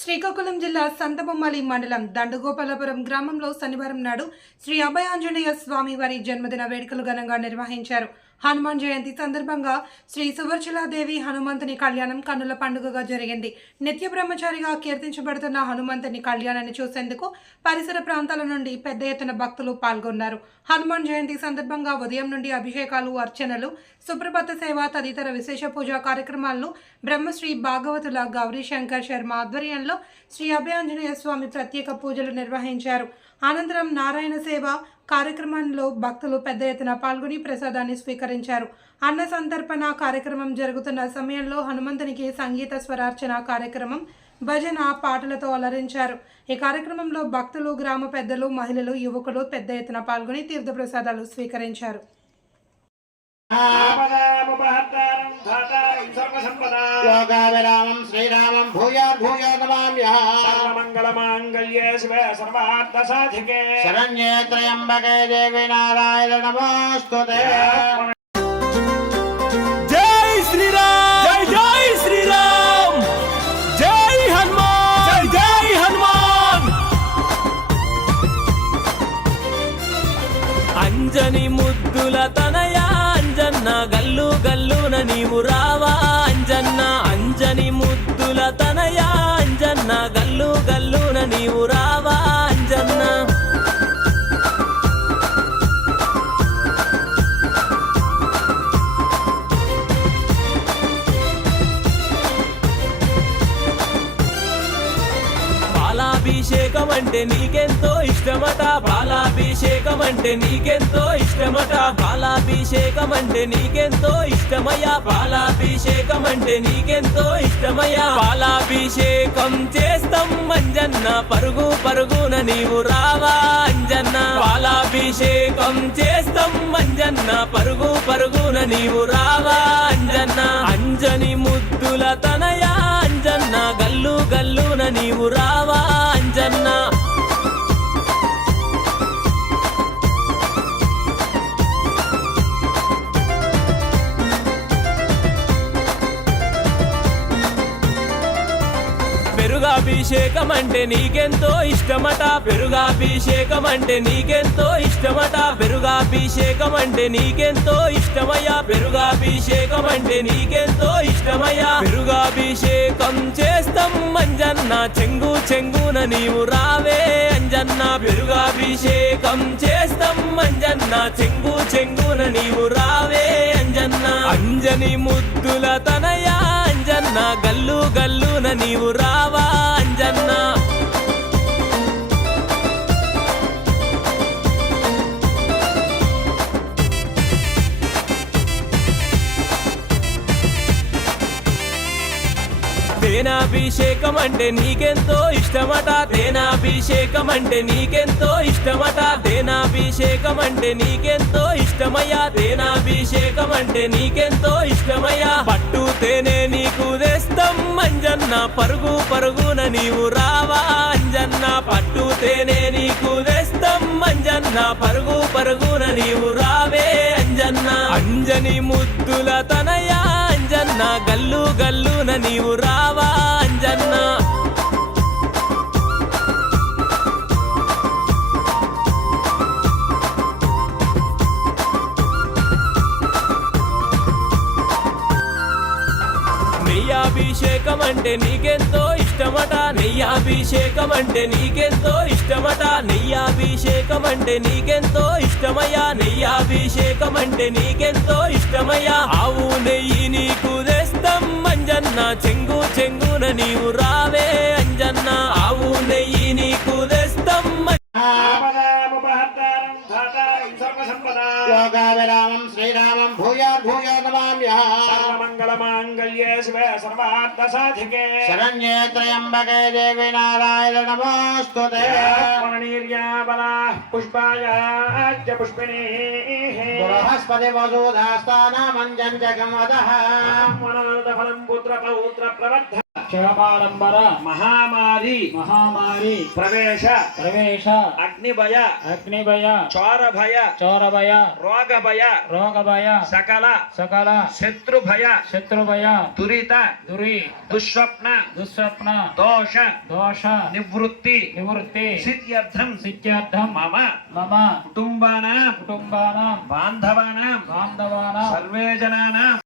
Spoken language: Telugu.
శ్రీకాకుళం జిల్లా సంతబొమ్మాలి మండలం దండగోపాలపురం గ్రామంలో శనివారం నాడు శ్రీ అభయ ఆంజనేయ స్వామి వారి జన్మదిన వేడుకలు ఘనంగా నిర్వహించారు. హనుమాన్ జయంతి సందర్భంగా శ్రీ సువర్చలాదేవి హనుమంతుని కళ్యాణం కన్నుల పండుగగా జరిగింది. నిత్య బ్రహ్మచారిగా కీర్తించబడుతున్న హనుమంతుని కళ్యాణాన్ని చూసేందుకు పరిసర ప్రాంతాల నుండి పెద్ద ఎత్తున భక్తులు పాల్గొన్నారు. హనుమాన్ జయంతి సందర్భంగా ఉదయం నుండి అభిషేకాలు, అర్చనలు, సుప్రభాత సేవ తదితర విశేష పూజా కార్యక్రమాలను బ్రహ్మశ్రీ భాగవతుల గౌరీ శంకర్ శర్మ ఆధ్వర్యంలో శ్రీ అభయ ఆంజనేయ స్వామి ప్రత్యేక పూజలు నిర్వహించారు. అనంతరం నారాయణ సేవ కార్యక్రమంలో భక్తులు పెద్ద ఎత్తున పాల్గొని ప్రసాదాన్ని స్వీకరించారు. అన్న సంతర్పణ కార్యక్రమం జరుగుతున్న సమయంలో హనుమంతునికి సంగీత స్వరార్చన కార్యక్రమం, భజన పాటలతో అలరించారు. ఈ కార్యక్రమంలో భక్తులు, గ్రామ పెద్దలు, మహిళలు, యువకులు పెద్ద ఎత్తున పాల్గొని తీర్థ ప్రసాదాలు స్వీకరించారు. योगाविरामं श्रीरामं भूयात् भूयात् नमाम्यहम् सर्वमङ्गलमाङ्गल्ये शिवे सर्वार्थसाधिके शरण्ये त्र्यम्बके देवी नारायण नमोस्तुते। जय श्री राम, जय जय श्री राम, जय हनुमान, जय हनुमान। अंजनी मुद्दुल तनया अंजन्न गल्लू गल्लून नीवु रावा अंजन्न अंजनी मुद्दुल तनया अंजन्न गल्लू गल्लून नीवु रावा अंजन्न పాలాభిషేకం అంటే నీకెంతో ఇష్టమట, పాలాభిషేకం అంటే నీకెంతో ఇష్టమట, పాలాభిషేకం అంటే నీకెంతో ఇష్టమయ్యా, పాలాభిషేకం అంటే నీకెంతో ఇష్టమయ్యా. పాలాభిషేకం చేస్తాం అంజన్న పరుగు పరుగున నీవు రావా అంజన్న, పాలాభిషేకం చేస్తాం అంజన్న పరుగు పరుగున నీవు రావా అంజన్న. అంజని ముద్దుల తనయా అంజన్న గల్లు గల్లున నీవు రావా అంజన్న. పెరుగాభిషేకం అంటే నీకెంతో ఇష్టమట, పెరుగాభిషేకం అంటే నీకెంతో ఇష్టమట, పెరుగాభిషేకం అంటే నీకెంతో ఇష్టమయ్యా, పెరుగాభిషేకం అంటే నీకెంతో ఇష్టమయ్యా. పెరుగాభిషేకం చేస్తాం అంజన్న చెంగు చెంగున నీవు రావే అంజన్న, పెరుగాభిషేకం చేస్తాం అంజన్న చెంగు చెంగున నీవు రావే అంజన్న. అంజని ముద్దుల తనయా అంజన్న గల్లు గల్లున నీవు రావా అంజన్న. తేనాభిషేకం అంటే నీకెంతో ఇష్టమట, తేనాభిషేకం అంటే నీకెంతో ఇష్టమట, తేనాభిషేకం అంటే నీకెంతో ఇష్టమయ్యా, తేనాభిషేకం అంటే నీకెంతో ఇష్టమయ్యా. పట్టు తేనె నీకు తెస్తాం అంజన్న పరుగు పరుగున నీవు రావా అంజన్న, పట్టు తేనె నీకు తెస్తాం అంజన్న పరుగు పరుగున నీవు రావే అంజన్న. అంజని ముద్దుల తనయా అంజన్న గల్లు గల్లున నీవు రావా అంజన్న. నెయ్యాభిషేకం అంటే నీకెంతో ఇష్టమట, నెయ్యాభిషేకం అంటే నీకెంతో ఇష్టమట, నెయ్యాభిషేకం అంటే నీకెంతో ఇష్టమయ్యా, నెయ్యాభిషేకం అంటే నీకెంతో ఇష్టమయ్యా. ఆవు నెయ్యి నీకు తెస్తాం అంజన్న చెంగు చెంగున నీవు రావే అంజన్న, ఆవు నెయ్యి నీకు తెస్తాం. योगाविरामं श्रीरामं भूयात् भूयात् नमाम्यहम् सर्वमङ्गलमाङ्गल्ये शिवे सर्वार्थसाधिके शरण्ये त्र्यम्बके देवी नारायण नमोस्तुते। निर्याबलाः पुष्पायाच्च पुष्पिणीः बृहस्पति वसुधास्तानामञ्जन् जगमदः मनोदफलं पुत्रपौत्र प्रवर्ध క్షమాడంబర మహామారి మహామారి ప్రవేశ ప్రవేశ అగ్నిభయ అగ్నిభయ చోరభయ చోరభయ రోగభయ రోగభయ సకల సకల శత్రుభయ శత్రుభయ దురిత దురి దుస్వప్న దుస్వప్న దోష దోష నివృత్తి నివృత్తి సిద్ధ్యర్థం సిద్ధ్యర్థం మమ మమ కుటుంబానాం కుటుంబానాం బాంధవానాం బాంధవానాం సర్వే జనానాం